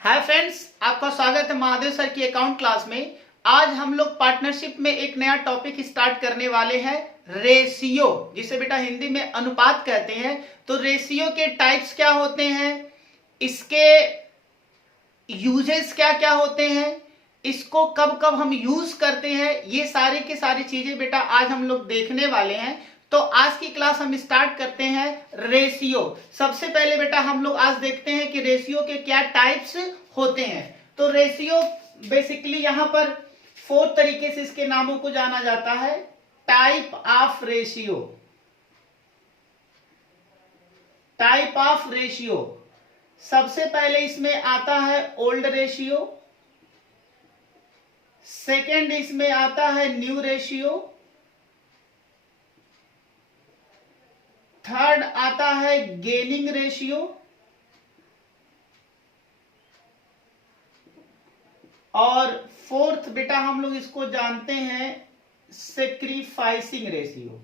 Hi friends, आपका स्वागत है महादेव सर की अकाउंट क्लास में। आज हम लोग पार्टनरशिप में एक नया टॉपिक स्टार्ट करने वाले हैं, रेशियो, जिसे बेटा हिंदी में अनुपात कहते हैं। तो रेशियो के टाइप्स क्या होते हैं, इसके यूजेस क्या क्या होते हैं, इसको कब कब हम यूज करते हैं, ये सारी की सारी चीजें बेटा आज हम लोग देखने वाले हैं। तो आज की क्लास हम स्टार्ट करते हैं रेशियो। सबसे पहले बेटा हम लोग आज देखते हैं कि रेशियो के क्या टाइप्स होते हैं। तो रेशियो बेसिकली यहां पर 4 तरीके से इसके नामों को जाना जाता है। Type of ratio, type of ratio, सबसे पहले इसमें आता है ओल्ड रेशियो, सेकेंड इसमें आता है न्यू रेशियो, थर्ड आता है गेनिंग रेशियो, और फोर्थ बेटा हम लोग इसको जानते हैं सेक्रीफाइसिंग रेशियो।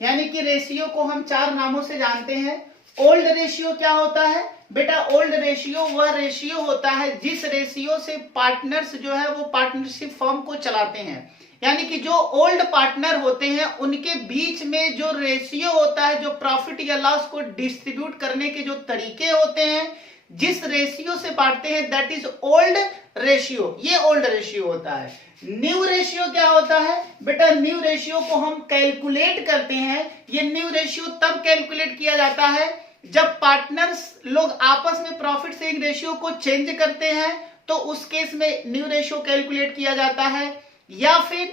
यानी कि रेशियो को हम 4 नामों से जानते हैं। ओल्ड रेशियो क्या होता है बेटा? ओल्ड रेशियो वह रेशियो होता है जिस रेशियो से पार्टनर्स जो है वो पार्टनरशिप फर्म को चलाते हैं। यानी कि जो ओल्ड पार्टनर होते हैं उनके बीच में जो रेशियो होता है, जो प्रॉफिट या लॉस को डिस्ट्रीब्यूट करने के जो तरीके होते हैं, जिस रेशियो से बांटते हैं, दैट इज ओल्ड रेशियो। ये ओल्ड रेशियो होता है। न्यू रेशियो क्या होता है बेटा? न्यू रेशियो को हम कैलकुलेट करते हैं। ये न्यू रेशियो तब कैलकुलेट किया जाता है जब पार्टनर्स लोग आपस में प्रॉफिट शेयरिंग रेशियो को चेंज करते हैं, तो उस केस में न्यू रेशियो कैलकुलेट किया जाता है। या फिर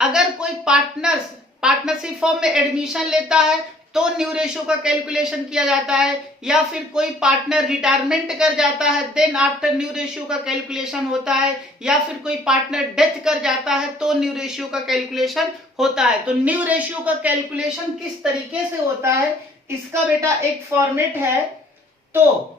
अगर कोई पार्टनरशिप फर्म में एडमिशन लेता है तो न्यू रेशियो का कैलकुलेशन किया जाता है। या फिर कोई पार्टनर रिटायरमेंट कर जाता है, देन आफ्टर न्यू रेशियो का कैलकुलेशन होता है। या फिर कोई पार्टनर डेथ कर जाता है तो न्यू रेशियो का कैलकुलेशन होता है। तो न्यू रेशियो का कैलकुलेशन किस तरीके से होता है, इसका बेटा एक फॉर्मेट है। तो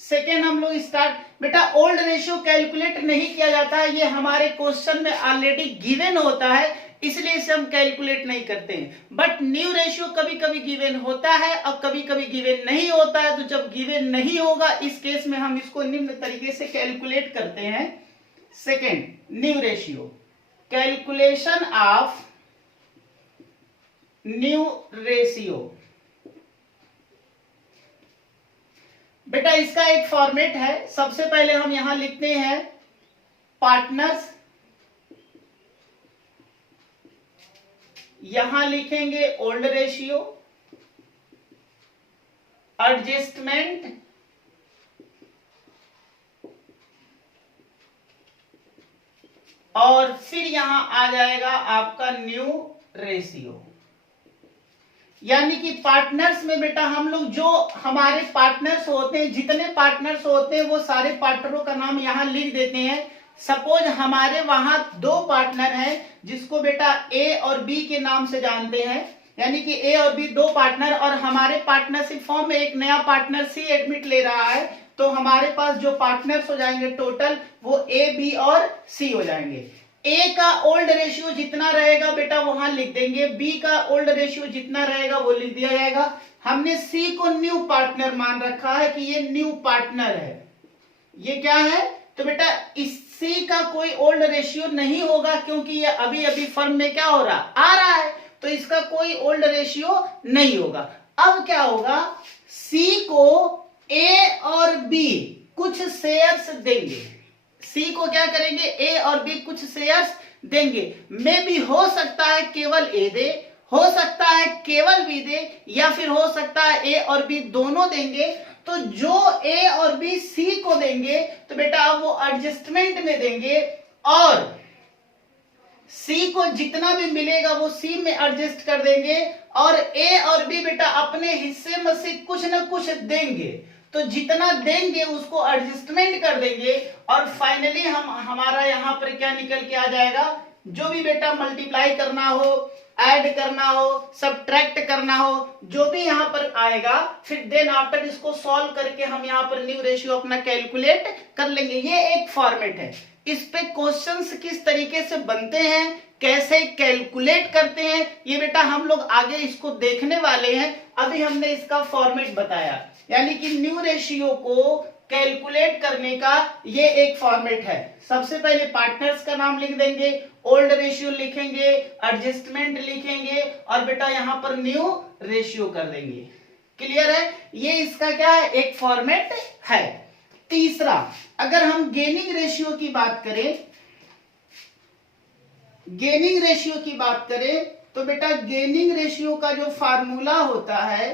सेकेंड हम लोग स्टार्ट, बेटा ओल्ड रेशियो कैलकुलेट नहीं किया जाता है, ये हमारे क्वेश्चन में ऑलरेडी गिवन होता है, इसलिए इसे हम कैलकुलेट नहीं करते हैं। बट न्यू रेशियो कभी कभी गिवन होता है और कभी कभी गिवन नहीं होता है। तो जब गिवन नहीं होगा, इस केस में हम इसको निम्न तरीके से कैलकुलेट करते हैं। Second, new ratio, calculation of new ratio. बेटा इसका एक फॉर्मेट है। सबसे पहले हम यहां लिखते हैं पार्टनर्स, यहां लिखेंगे ओल्ड रेशियो, एडजस्टमेंट, और फिर यहां आ जाएगा आपका न्यू रेशियो। यानी कि पार्टनर्स में बेटा हम लोग जो हमारे पार्टनर्स होते हैं, जितने पार्टनर्स होते हैं, वो सारे पार्टनरों का नाम यहां लिख देते हैं। सपोज हमारे वहां 2 पार्टनर हैं जिसको बेटा ए और बी के नाम से जानते हैं। यानी कि ए और बी 2 पार्टनर, और हमारे पार्टनरशिप फॉर्म में एक नया पार्टनर सी एडमिट ले रहा है। तो हमारे पास जो पार्टनर्स हो जाएंगे टोटल, वो ए, बी और सी हो जाएंगे। ए का ओल्ड रेशियो जितना रहेगा बेटा वहां लिख देंगे, बी का ओल्ड रेशियो जितना रहेगा वो लिख दिया जाएगा। हमने सी को न्यू पार्टनर मान रखा है कि ये न्यू पार्टनर है। ये क्या है? तो बेटा इस सी का कोई ओल्ड रेशियो नहीं होगा, क्योंकि ये अभी अभी फर्म में क्या हो रहा, आ रहा है, तो इसका कोई ओल्ड रेशियो नहीं होगा। अब क्या होगा, सी को ए और बी कुछ शेयर्स देंगे। सी को क्या करेंगे, ए और बी कुछ शेयर्स देंगे। मे भी हो सकता है केवल ए दे, हो सकता है केवल बी दे, या फिर हो सकता है ए और बी दोनों देंगे। तो जो ए और बी सी को देंगे तो बेटा अब वो एडजस्टमेंट में देंगे, और सी को जितना भी मिलेगा वो सी में एडजस्ट कर देंगे, और ए और बी बेटा अपने हिस्से में से कुछ ना कुछ देंगे। तो जितना देंगे उसको एडजस्टमेंट कर देंगे, और फाइनली हमारा यहां पर क्या निकल के आ जाएगा, जो भी बेटा मल्टीप्लाई करना हो, ऐड करना हो, सब्ट्रैक्ट करना हो, जो भी यहां पर आएगा, फिर देन आफ्टर इसको सॉल्व करके हम यहां पर न्यू रेशियो अपना कैलकुलेट कर लेंगे। ये एक फॉर्मेट है। इस पे क्वेश्चंस किस तरीके से बनते हैं, कैसे कैलकुलेट करते हैं ये बेटा हम लोग आगे इसको देखने वाले हैं। अभी हमने इसका फॉर्मेट बताया, यानी कि न्यू रेशियो को कैलकुलेट करने का ये एक फॉर्मेट है। सबसे पहले पार्टनर्स का नाम लिख देंगे, ओल्ड रेशियो लिखेंगे, एडजस्टमेंट लिखेंगे और बेटा यहां पर न्यू रेशियो कर देंगे। क्लियर है? ये इसका क्या है, एक फॉर्मेट है। तीसरा, अगर हम गेनिंग रेशियो की बात करें, गेनिंग रेशियो की बात करें तो बेटा गेनिंग रेशियो का जो फार्मूला होता है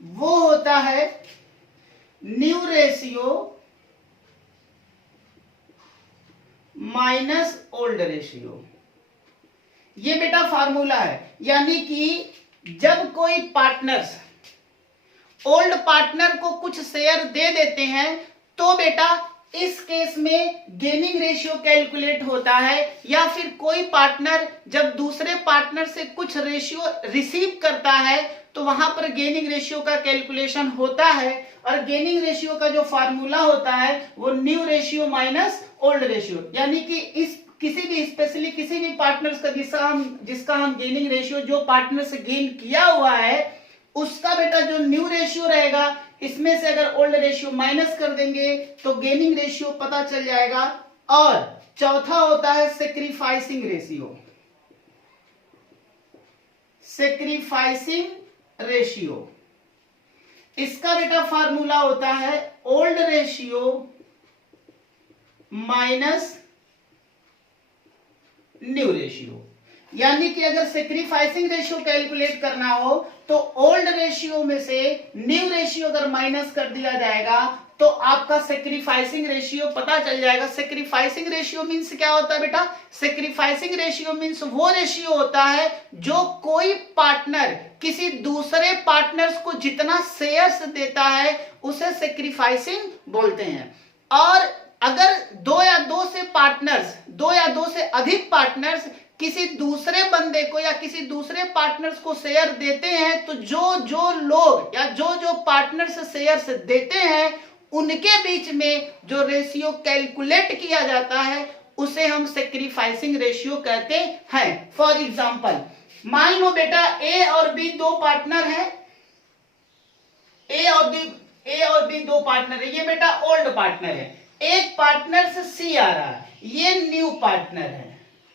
वो होता है new ratio minus old ratio. ये बेटा फार्मूला है, यानी कि जब कोई पार्टनर्स ओल्ड पार्टनर को कुछ शेयर दे देते हैं तो बेटा इस केस में गेनिंग रेशियो कैलकुलेट होता है, या फिर कोई पार्टनर जब दूसरे पार्टनर से कुछ रेशियो रिसीव करता है तो वहां पर गेनिंग रेशियो का कैलकुलेशन होता है। और गेनिंग रेशियो का जो फार्मूला होता है वो new ratio minus old ratio, यानी कि इस किसी भी स्पेशली किसी भी पार्टनर्स का जिसका हम गेनिंग रेशियो जो पार्टनर से गेन किया हुआ है उसका बेटा जो न्यू रेशियो रहेगा इसमें से अगर ओल्ड रेशियो माइनस कर देंगे तो गेनिंग रेशियो पता चल जाएगा। और चौथा होता है सेक्रीफाइसिंग रेशियो। सेक्रीफाइसिंग रेशियो, इसका बेटा फार्मूला होता है old ratio minus new ratio, यानी कि अगर सेक्रीफाइसिंग रेशियो कैलकुलेट करना हो तो ओल्ड रेशियो में से न्यू रेशियो अगर माइनस कर दिया जाएगा तो आपका सेक्रीफाइसिंग रेशियो पता चल जाएगा। सेक्रीफाइसिंग रेशियो मींस क्या होता है बेटा? सेक्रीफाइसिंग रेशियो मींस वो रेशियो होता है जो कोई पार्टनर किसी दूसरे पार्टनर्स को जितना शेयर्स देता है उसे सेक्रीफाइसिंग बोलते हैं। और अगर दो या दो से अधिक पार्टनर्स किसी दूसरे बंदे को या किसी दूसरे पार्टनर्स को शेयर देते हैं तो जो लोग या जो पार्टनर्स शेयर्स देते हैं उनके बीच में जो रेशियो कैलकुलेट किया जाता है उसे हम सेक्रीफाइसिंग रेशियो कहते हैं। फॉर एग्जांपल, मान लो बेटा ए और बी दो पार्टनर हैं, ए और बी दो पार्टनर है। ये बेटा ओल्ड पार्टनर है। एक पार्टनर से सी आ रहा है, ये न्यू पार्टनर है।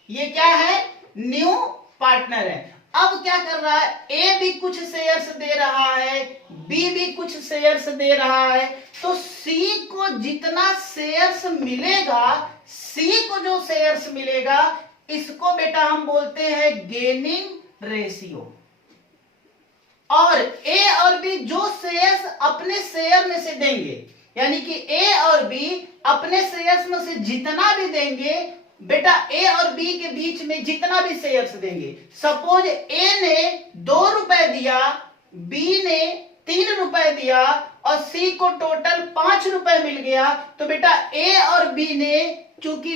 ये क्या है? न्यू पार्टनर है। अब क्या कर रहा है? ए भी कुछ शेयर्स दे रहा है, बी भी कुछ शेयर्स दे रहा है, तो सी को जितना शेयर्स मिलेगा, सी को जो शेयर्स मिलेगा इसको बेटा हम बोलते हैं गेनिंग रेशियो। और ए और बी जो शेयर्स अपने शेयर में से देंगे, यानी कि ए और बी अपने शेयर्स में से जितना भी देंगे बेटा, ए और बी के बीच में जितना भी शेयर्स देंगे, सपोज ए ने 2 रुपए दिया, बी ने 3 रुपए दिया और सी को टोटल 5 रुपए मिल गया, तो बेटा ए और बी ने चूंकि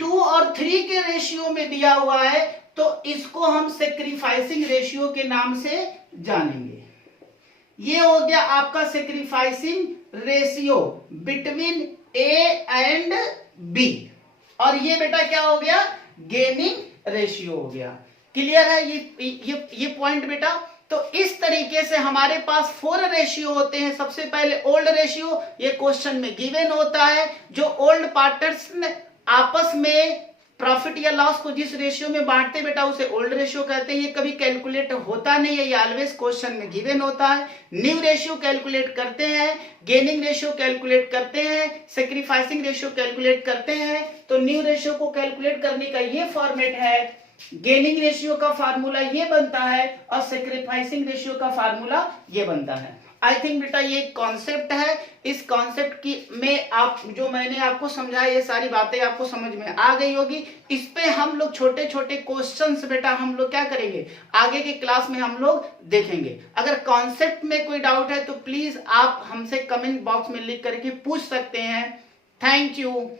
2 और 3 के रेशियो में दिया हुआ है तो इसको हम सेक्रीफाइसिंग रेशियो के नाम से जानेंगे। ये हो गया आपका sacrificing ratio between A and B, और ये बेटा क्या हो गया? गेनिंग रेशियो हो गया। क्लियर है ये पॉइंट बेटा? तो इस तरीके से हमारे पास 4 रेशियो होते हैं। सबसे पहले ओल्ड रेशियो, ये क्वेश्चन में गिवन होता है। जो ओल्ड पार्टनर्स आपस में प्रॉफिट या लॉस को जिस रेशियो में बांटते बेटा उसे ओल्ड रेशियो कहते हैं। ये कभी कैलकुलेट होता नहीं है, ये ऑलवेज क्वेश्चन में गिवन होता है। न्यू रेशियो कैलकुलेट करते हैं, गेनिंग रेशियो कैलकुलेट करते हैं, सेक्रीफाइसिंग रेशियो कैलकुलेट करते हैं। तो न्यू रेशियो को कैलकुलेट करने का ये फॉर्मेट है, गेनिंग रेशियो का फार्मूला ये बनता है और सेक्रीफाइसिंग रेशियो का फार्मूला ये बनता है। आई थिंक बेटा ये कॉन्सेप्ट है। इस कॉन्सेप्ट की में आप जो मैंने आपको समझाया ये सारी बातें आपको समझ में आ गई होगी। इस पे हम लोग छोटे छोटे क्वेश्चंस बेटा हम लोग क्या करेंगे आगे के क्लास में हम लोग देखेंगे। अगर कॉन्सेप्ट में कोई डाउट है तो प्लीज आप हमसे कमेंट बॉक्स में लिख करके पूछ सकते हैं। Thank you.